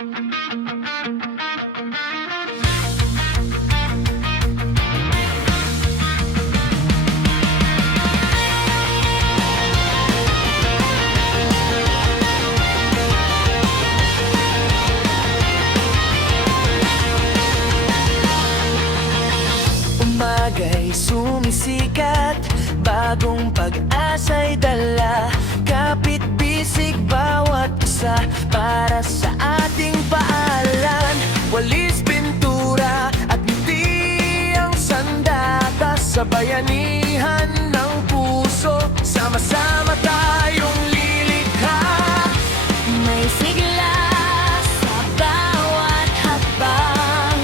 Umaga'y sumisikat, bagong pag-asa'y dala, kapit bisig bawat isa para sa ating paalan. Walis, pintura at ngiti ang sandata sa bayanihan ng puso. Sama-sama tayong lilikha, May sigla sa bawat hakbang.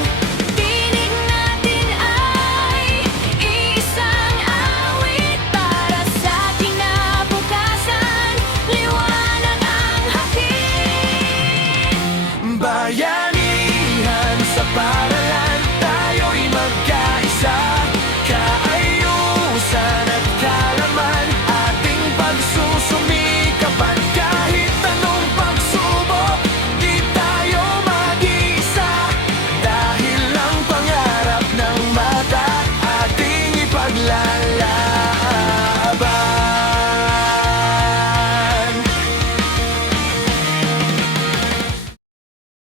Tinig natin ay isang awit para sa kinabukasan. Liwanag ang hatid. bayanihan sa paralan, tayo'y magka